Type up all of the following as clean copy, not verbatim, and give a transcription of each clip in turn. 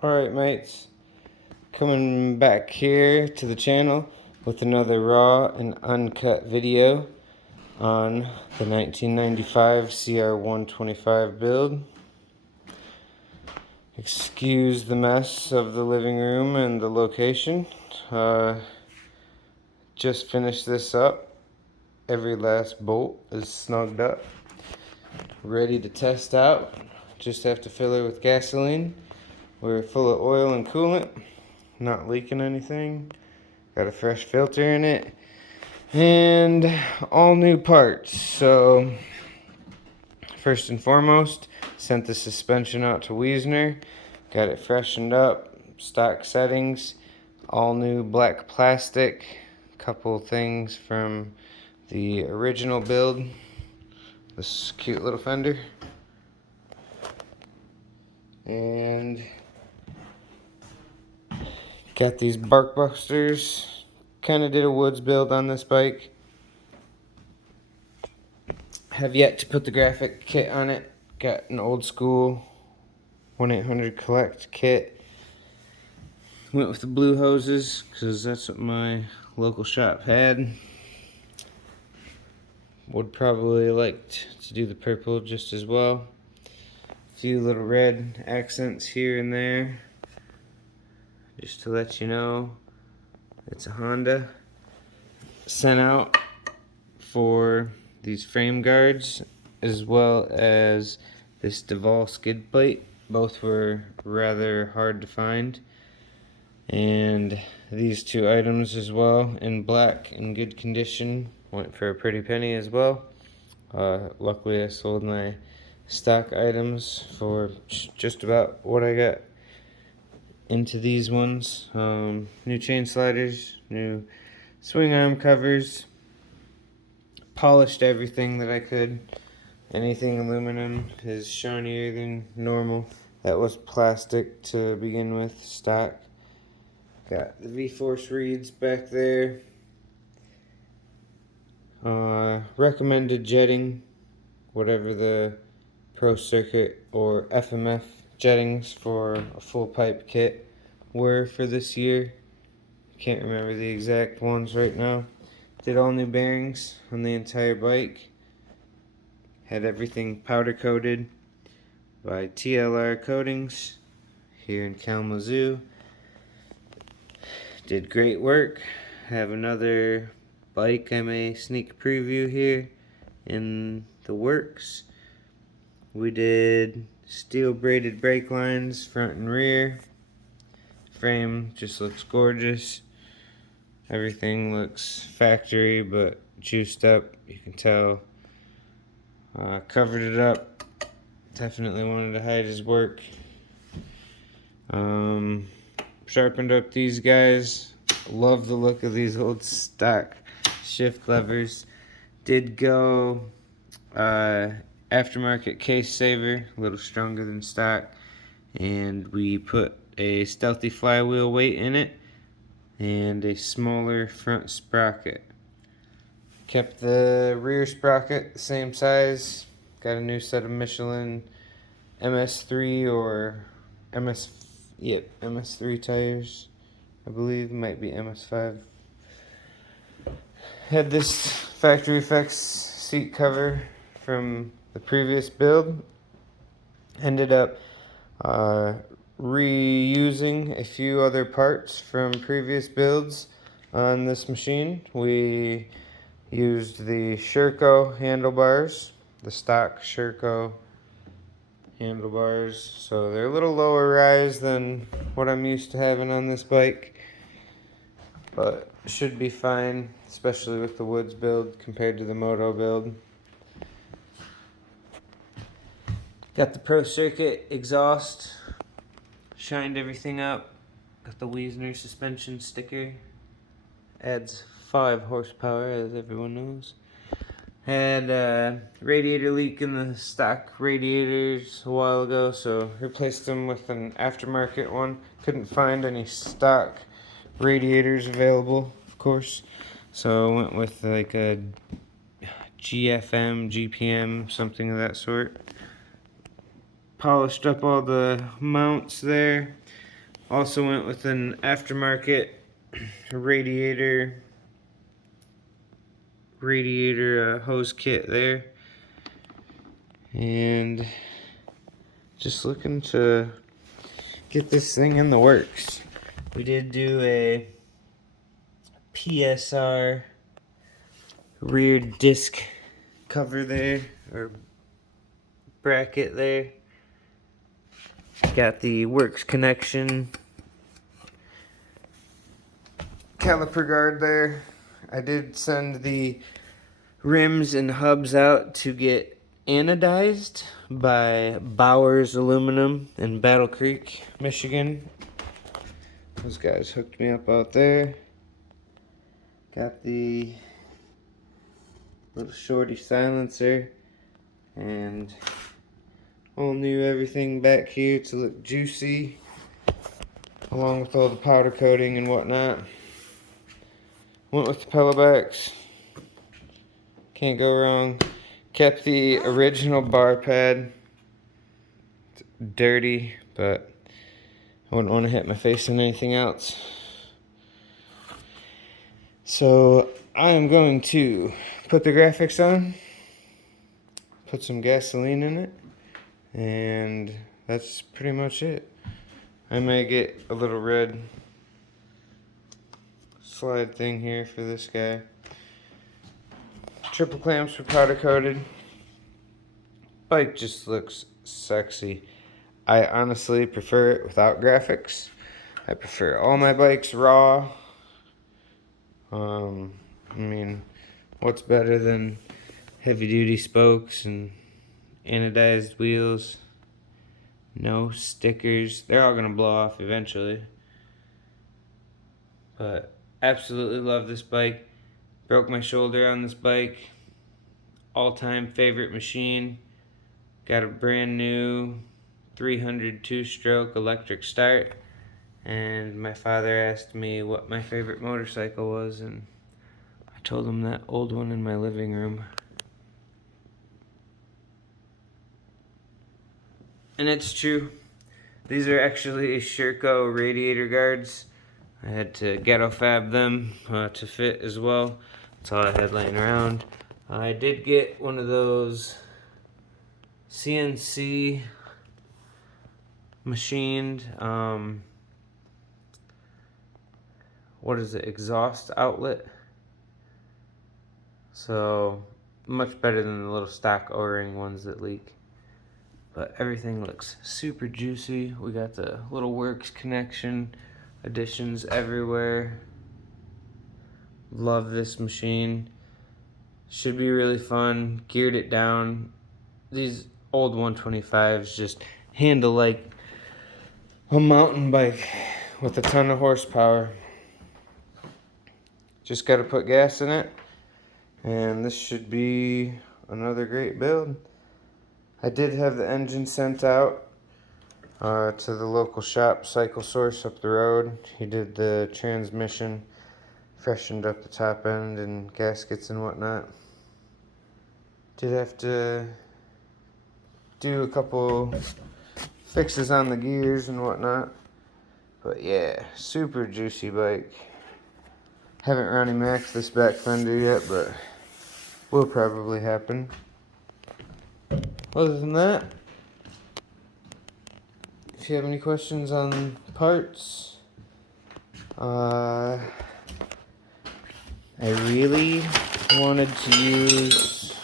Alright mates, coming back here to the channel with another raw and uncut video on the 1995 CR125 build. Excuse the mess of the living room and the location. Just finished this up. Every last bolt is snugged up, ready to test out. Just have to fill her with gasoline. We're full of oil and coolant, not leaking anything. Got a fresh filter in it, and all new parts. So, first and foremost, sent the suspension out to Wiesner, got it freshened up, stock settings, all new black plastic, couple things from the original build, this cute little fender, and got these bark busters. Kind of did a woods build on this bike. Have yet to put the graphic kit on it. Got an old school 1-800-COLLECT kit. Went with the blue hoses because that's what my local shop had. Would probably like to do the purple just as well. A few little red accents here and there. Just to let you know, it's a Honda. Sent out for these frame guards as well as this DeVal skid plate. Both were rather hard to find. And these two items as well in black in good condition went for a pretty penny as well. Luckily I sold my stock items for just about what I got into these ones. New chain sliders, new swing arm covers, polished everything that I could. Anything aluminum is shinier than normal. That was plastic to begin with, stock. Got the V-Force reeds back there. Recommended jetting, whatever the Pro Circuit or FMF jettings for a full pipe kit were for this year. Can't remember the exact ones right now. Did all new bearings on the entire bike. Had everything powder coated by TLR Coatings here in Kalamazoo. Did great work. Have another bike I may sneak preview here in the works. We did steel braided brake lines front and rear. Frame just looks gorgeous. Everything looks factory but juiced up, you can tell. Covered it up. Definitely wanted to hide his work. Sharpened up these guys. Love the look of these old stock shift levers. Did go aftermarket case saver, a little stronger than stock, and we put a stealthy flywheel weight in it and a smaller front sprocket. Kept the rear sprocket the same size. Got a new set of Michelin MS3 or MS3 tires, I believe. Might be MS5. Had this factory effects seat cover from the previous build. Ended up reusing a few other parts from previous builds on this machine. We used the Sherco handlebars, the stock Sherco handlebars, so they're a little lower rise than what I'm used to having on this bike, but should be fine, especially with the woods build compared to the moto build. Got the Pro Circuit exhaust, shined everything up. Got the Wiesner suspension sticker, adds 5 horsepower as everyone knows. Had a radiator leak in the stock radiators a while ago, so replaced them with an aftermarket one. Couldn't find any stock radiators available, of course, so went with like a GFM, GPM, something of that sort. Polished up all the mounts there. Also went with an aftermarket radiator hose kit there. And just looking to get this thing in the works. We did do a PSR rear disc cover there, or bracket there. Got the works connection caliper guard there. I did send the rims and hubs out to get anodized by Bowers Aluminum in Battle Creek, Michigan. Those guys hooked me up out there. Got the little shorty silencer and all new everything back here to look juicy, along with all the powder coating and whatnot. Went with the Pelobacks. Can't go wrong. Kept the original bar pad. It's dirty, but I wouldn't want to hit my face on anything else. So I am going to put the graphics on, put some gasoline in it, and that's pretty much it. I may get a little red slide thing here for this guy. Triple clamps were powder coated. Bike just looks sexy. I honestly prefer it without graphics. I prefer all my bikes raw. I mean, what's better than heavy duty spokes and anodized wheels? No stickers. They're all gonna blow off eventually. But absolutely love this bike. Broke my shoulder on this bike. All-time favorite machine. Got a brand new 300 two-stroke electric start. And my father asked me what my favorite motorcycle was, and I told him that old one in my living room. And it's true. These are actually Sherco radiator guards. I had to ghetto fab them to fit as well. That's all I had laying around. I did get one of those CNC machined, what is it, exhaust outlet. So much better than the little stock O-ring ones that leak. But everything looks super juicy. We got the little works connection additions everywhere. Love this machine. Should be really fun. Geared it down. These old 125s just handle like a mountain bike with a ton of horsepower. Just got to put gas in it, and this should be another great build. I did have the engine sent out to the local shop, Cycle Source, up the road. He did the transmission, freshened up the top end and gaskets and whatnot. Did have to do a couple fixes on the gears and whatnot. But yeah, super juicy bike. Haven't Ronnie maxed this back fender yet, but will probably happen. Other than that, if you have any questions on parts, I really wanted to use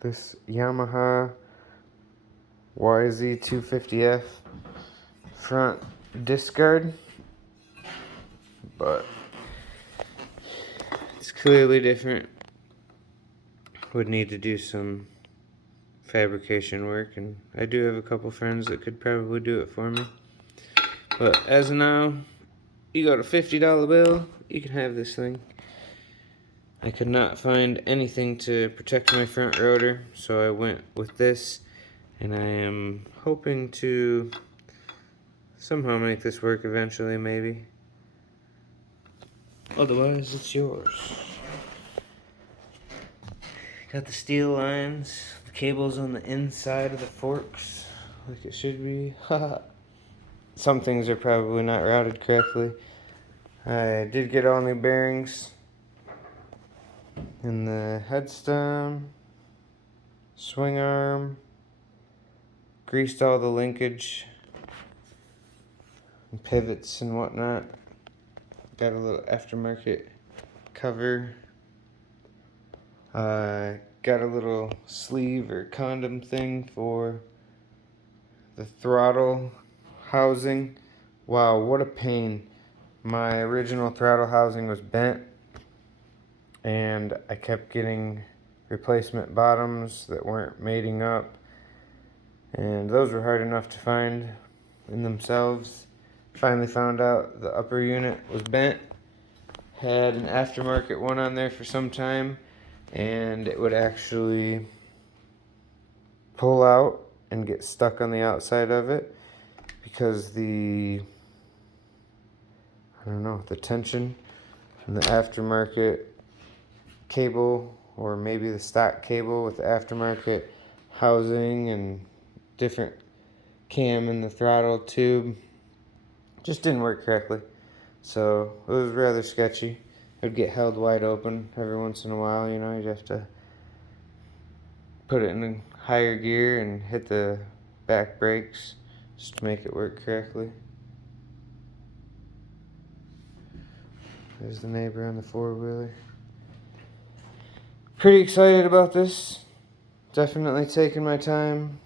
this Yamaha YZ250F front disc guard, but it's clearly different. Would need to do some fabrication work, and I do have a couple friends that could probably do it for me. But as of now, you got a $50 bill, you can have this thing. I could not find anything to protect my front rotor, so I went with this, and I am hoping to somehow make this work eventually, maybe. Otherwise, it's yours. Got the steel lines, the cables on the inside of the forks. like it should be. Some things are probably not routed correctly. I did get all new bearings in the headstem, swing arm, greased all the linkage and pivots and whatnot. Got a little aftermarket cover. Got a little sleeve or condom thing for the throttle housing. Wow, what a pain. My original throttle housing was bent, and I kept getting replacement bottoms that weren't mating up, and those were hard enough to find in themselves. Finally found out the upper unit was bent. Had an aftermarket one on there for some time, and it would actually pull out and get stuck on the outside of it because the tension from the aftermarket cable, or maybe the stock cable with the aftermarket housing and different cam in the throttle tube, just didn't work correctly. So it was rather sketchy. It would get held wide open every once in a while, you'd have to put it in higher gear and hit the back brakes just to make it work correctly. There's the neighbor on the four-wheeler. Pretty excited about this. Definitely taking my time.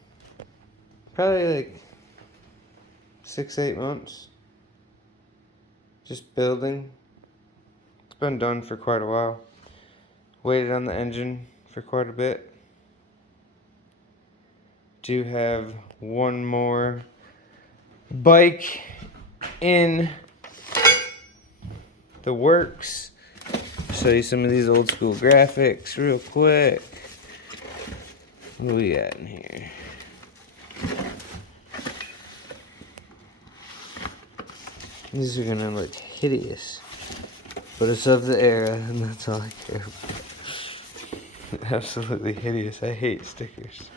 Probably like 6-8 months. Just building. It's been done for quite a while. Waited on the engine for quite a bit. Do have one more bike in the works. Show you some of these old school graphics real quick. What do we got in here? These are gonna look hideous, but it's of the era, and that's all I care about. Absolutely hideous. I hate stickers.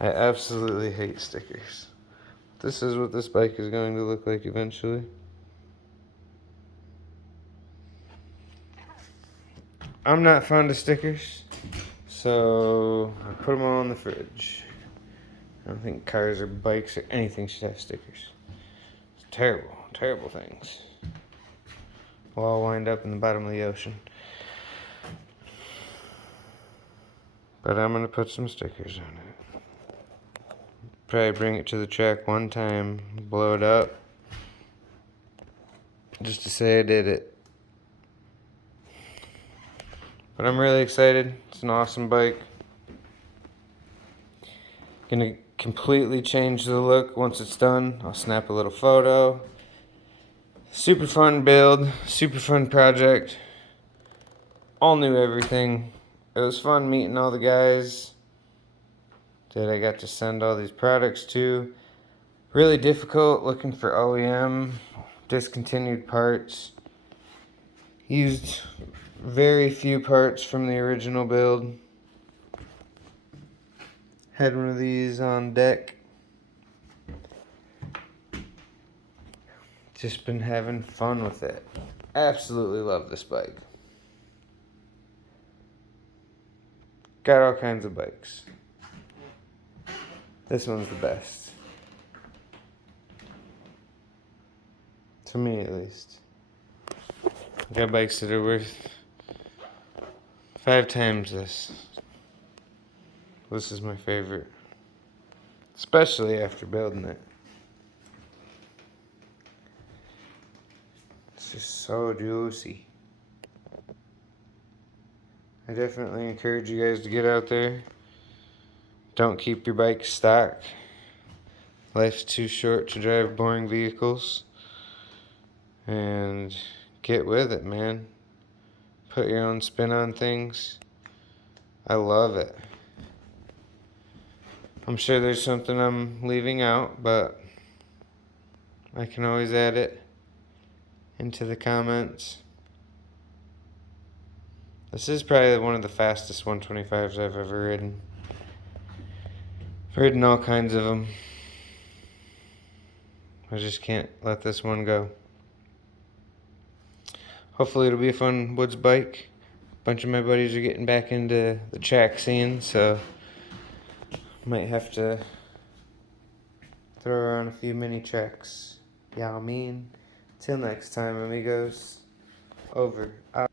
I absolutely hate stickers. This is what this bike is going to look like eventually. I'm not fond of stickers, so I put them all in the fridge. I don't think cars or bikes or anything should have stickers. It's terrible, terrible things. We'll all wind up in the bottom of the ocean. But I'm going to put some stickers on it. Probably bring it to the track one time, blow it up, just to say I did it. But I'm really excited. It's an awesome bike. Gonna completely change the look once it's done. I'll snap a little photo. Super fun build, super fun project. All new everything. It was fun meeting all the guys that I got to send all these products to. Really difficult looking for OEM, discontinued parts. Used very few parts from the original build. Had one of these on deck. Just been having fun with it. Absolutely love this bike. Got all kinds of bikes. This one's the best. To me, at least. Got bikes that are worth 5 times this. This is my favorite. Especially after building it. It's just so juicy. I definitely encourage you guys to get out there. Don't keep your bike stock. Life's too short to drive boring vehicles. And get with it, man. Put your own spin on things. I love it. I'm sure there's something I'm leaving out, but I can always add it into the comments. This is probably one of the fastest 125s I've ever ridden. I've ridden all kinds of them. I just can't let this one go. Hopefully it'll be a fun woods bike. A bunch of my buddies are getting back into the track scene, so might have to throw around a few mini tracks. Y'all mean? Till next time, amigos. Over. Out.